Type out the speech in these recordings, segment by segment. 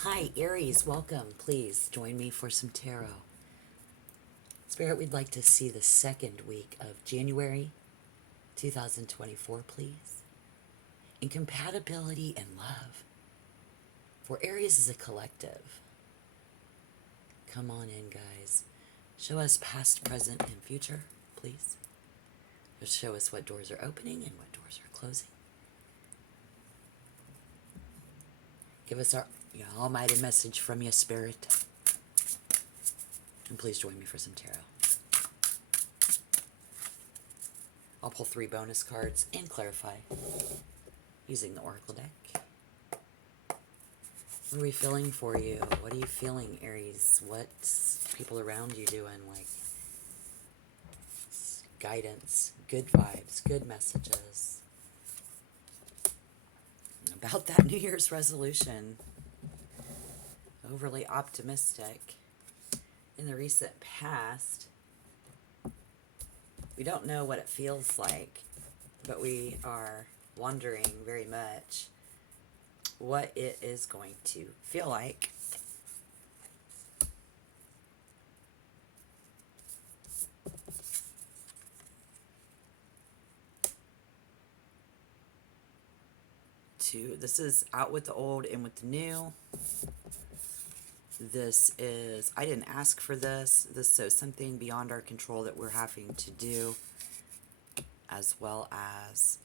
Hi, Aries, welcome. Please join me for some tarot. Spirit, we'd like to see the second week of January 2024, please. Incompatibility and love. For Aries is a collective. Come on in, guys. Show us past, present, and future, please. Just show us what doors are opening and what doors are closing. Give us our almighty message from your spirit. And please join me for some tarot. I'll pull 3 bonus cards and clarify using the Oracle deck. What are we feeling for you? What are you feeling, Aries? What's people around you doing? Like guidance, good vibes, good messages. About that New Year's resolution. Overly optimistic. In the recent past, we don't know what it feels like, but we are wondering very much what it is going to feel like this is out with the old, in with the new. This is, I didn't ask for this. This is something beyond our control that we're having to do, as well as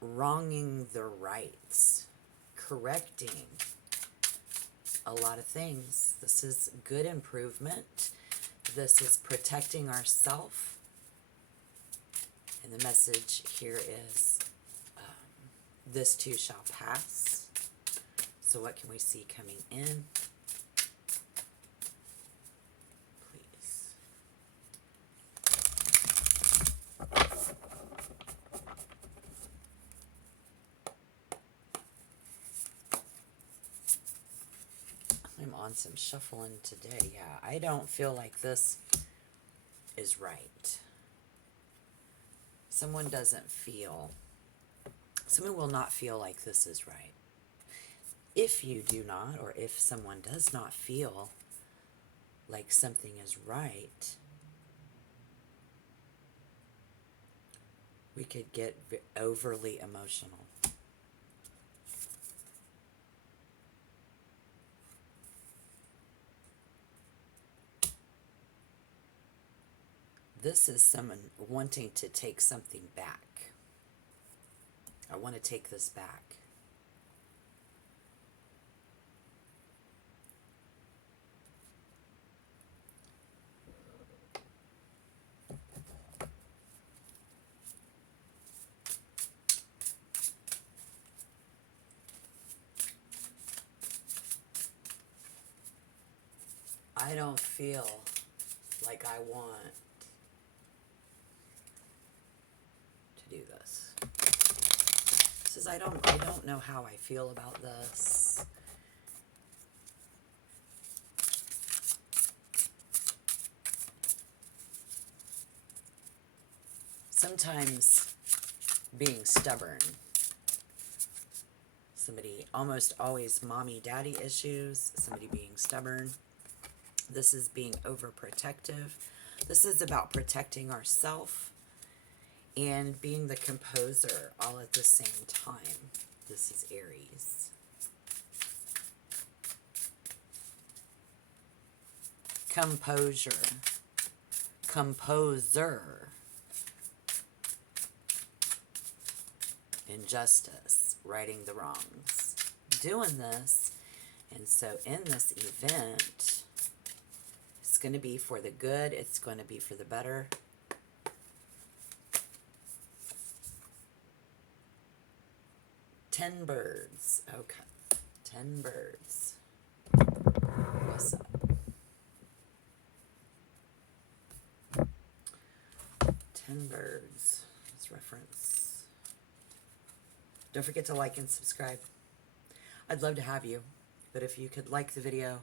wronging the rights, correcting a lot of things. This is good improvement. This is protecting ourselves. And the message here is, this too shall pass. So what can we see coming in? Please. I'm on some shuffling today. Yeah, I don't feel like this is right. Someone will not feel like this is right. If you do not, or if someone does not feel like something is right, we could get overly emotional. This is someone wanting to take something back. I want to take this back. I don't feel like I want to do this. It says I don't know how I feel about this. Sometimes being stubborn. Somebody, almost always mommy daddy issues, somebody being stubborn. This is being overprotective. This is about protecting ourselves and being the composer all at the same time. This is Aries. Composure. Composer. Injustice. Righting the wrongs. Doing this. And so in this event, it's going to be for the good. It's going to be for the better. Ten birds. Okay. 10 birds. What's up? 10 birds. Let's reference. Don't forget to like and subscribe. I'd love to have you, but if you could like the video.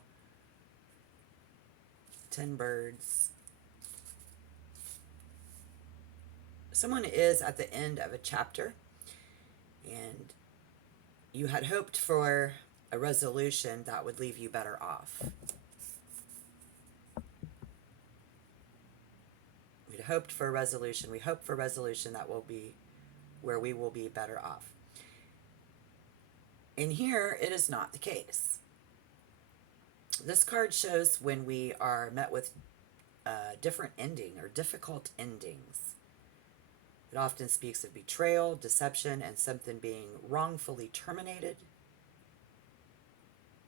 10 birds. Someone is at the end of a chapter, and you had hoped for a resolution that would leave you better off. We'd hoped for a resolution. We hope for a resolution that will be where we will be better off. In here, it is not the case. This card shows when we are met with different ending or difficult endings. It often speaks of betrayal, deception, and something being wrongfully terminated.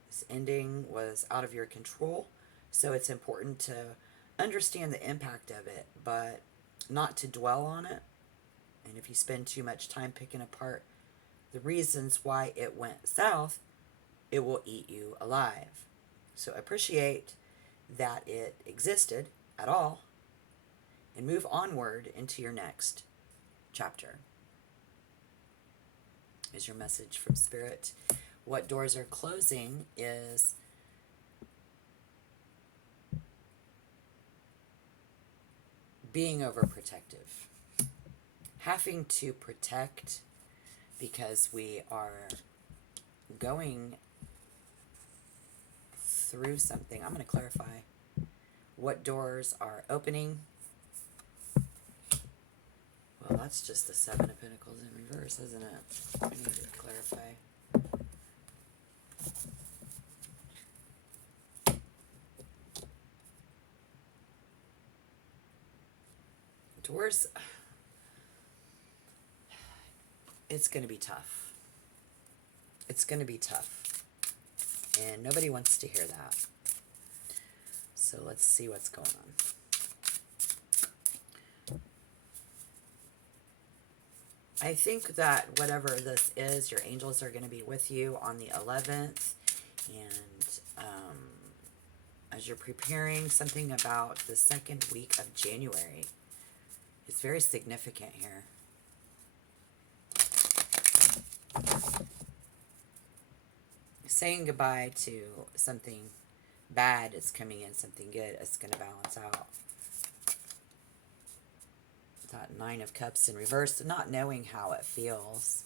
This ending was out of your control, so it's important to understand the impact of it, but not to dwell on it. And if you spend too much time picking apart the reasons why it went south, it will eat you alive. So appreciate that it existed at all and move onward into your next chapter. Is your message from Spirit. What doors are closing is being overprotective. Having to protect because we are going through something. I'm going to clarify what doors are opening. Well, that's just the Seven of Pentacles in reverse, isn't it? I need to clarify. Doors, it's going to be tough. It's going to be tough. And nobody wants to hear that. So let's see what's going on. I think that whatever this is, your angels are going to be with you on the 11th. And as you're preparing, something about the second week of January. It's very significant here. Saying goodbye to something bad is coming in, something good. It's going to balance out. That Nine of Cups in reverse, not knowing how it feels.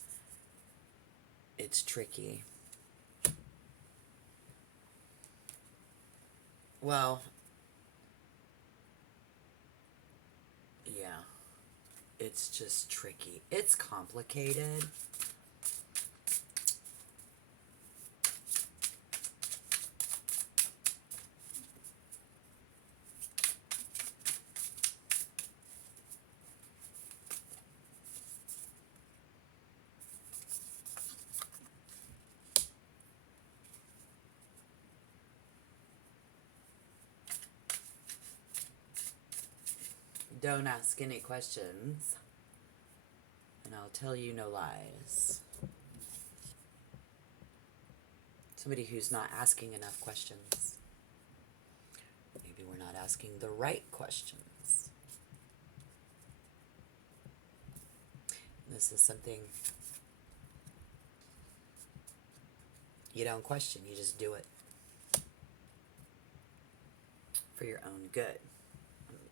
It's tricky. Well, yeah. It's just tricky. It's complicated. Don't ask any questions, and I'll tell you no lies. Somebody who's not asking enough questions. Maybe we're not asking the right questions. This is something you don't question, you just do it for your own good.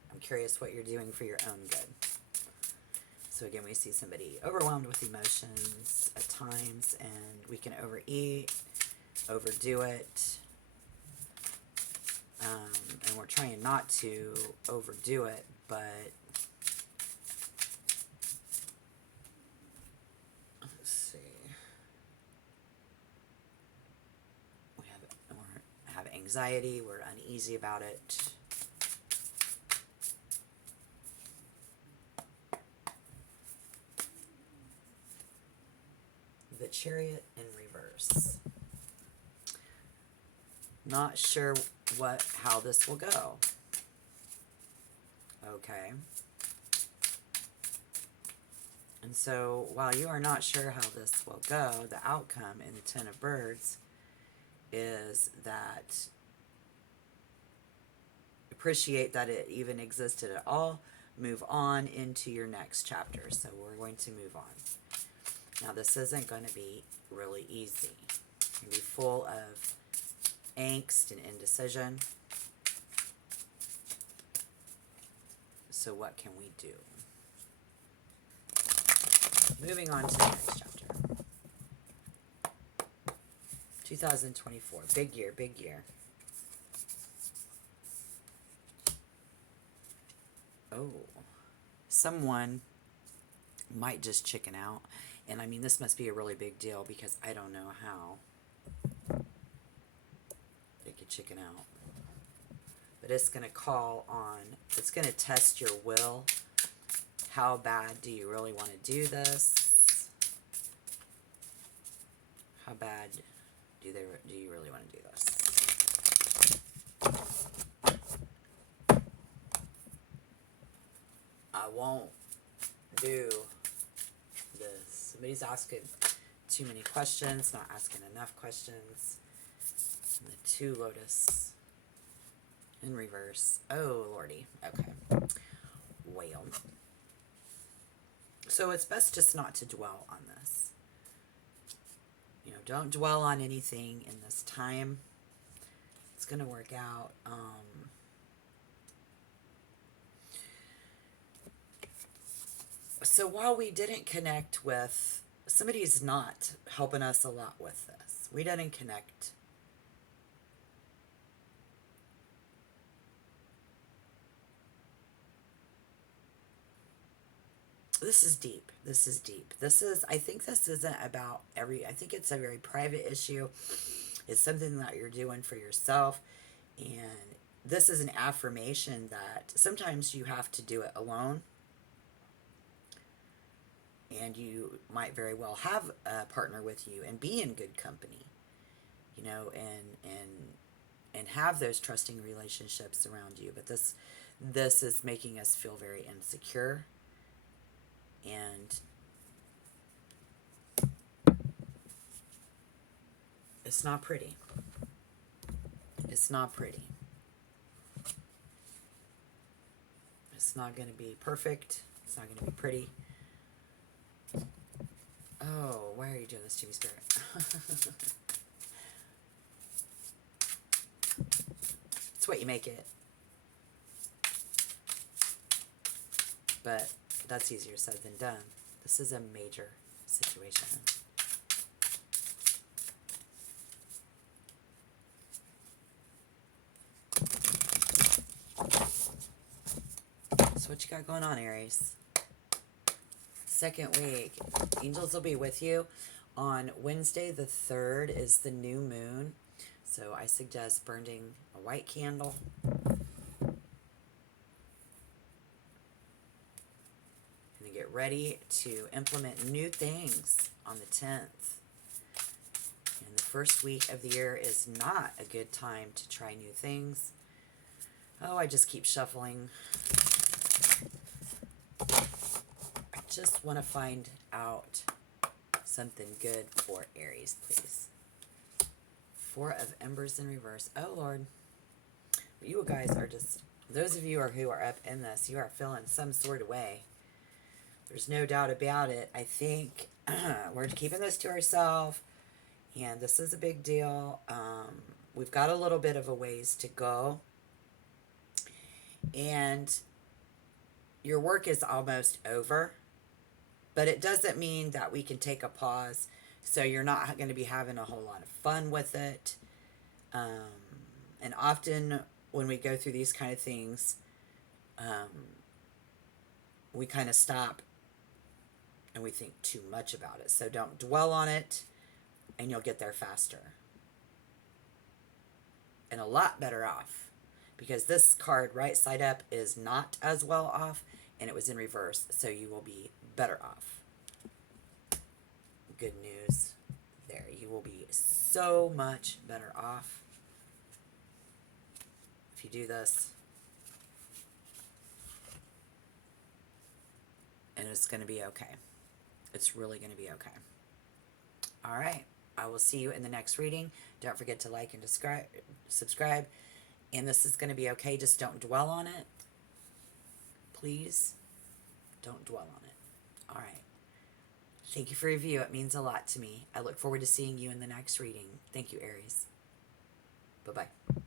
I'm curious what you're doing for your own good. So again, we see somebody overwhelmed with emotions at times, and we can overeat, overdo it, and we're trying not to overdo it, but let's see. We have anxiety, we're uneasy about it. The Chariot in reverse. Not sure how this will go. Okay. And so while you are not sure how this will go, the outcome in the Ten of Birds is that appreciate that it even existed at all. Move on into your next chapter. So we're going to move on. Now, this isn't going to be really easy. It's going to be full of angst and indecision. So what can we do? Moving on to the next chapter. 2024. Big year, big year. Oh, someone might just chicken out. And I mean, this must be a really big deal because I don't know how they could chicken out. But it's going to call on, it's going to test your will. How bad do you really want to do this? How bad do you really want to do this? I won't do this. Somebody's asking too many questions, not asking enough questions. And the 2 Lotus in reverse. Oh, lordy. Okay. Well. So it's best just not to dwell on this. You know, don't dwell on anything in this time. It's going to work out. So while we didn't connect with, somebody's not helping us a lot with this. We didn't connect. This is deep. This is deep. I think this isn't about I think it's a very private issue. It's something that you're doing for yourself. And this is an affirmation that sometimes you have to do it alone. And you might very well have a partner with you and be in good company, you know, and have those trusting relationships around you. But this is making us feel very insecure. And it's not pretty. It's not pretty. It's not going to be perfect. It's not going to be pretty. Oh, why are you doing this to me, Spirit? It's what you make it. But that's easier said than done. This is a major situation. So what you got going on, Aries? Second week. Angels will be with you. On Wednesday the 3rd is the new moon. So I suggest burning a white candle. And get ready to implement new things on the 10th. And the first week of the year is not a good time to try new things. Oh, I just keep shuffling. I just want to find out something good for Aries, please. 4 of Embers in reverse. Oh, Lord. You guys are just, those of you who are up in this, you are feeling some sort of way. There's no doubt about it. I think we're keeping this to ourselves, and this is a big deal. We've got a little bit of a ways to go, and your work is almost over, but it doesn't mean that we can take a pause, so you're not going to be having a whole lot of fun with it. And often when we go through these kind of things, we kind of stop and we think too much about it. So don't dwell on it, and you'll get there faster. And a lot better off. Because this card, right side up, is not as well off, and it was in reverse. So you will be better off. Good news there. You will be so much better off if you do this. And it's going to be okay. It's really going to be okay. All right. I will see you in the next reading. Don't forget to like and subscribe. And this is going to be okay. Just don't dwell on it. Please don't dwell on it. All right. Thank you for your view. It means a lot to me. I look forward to seeing you in the next reading. Thank you, Aries. Bye-bye.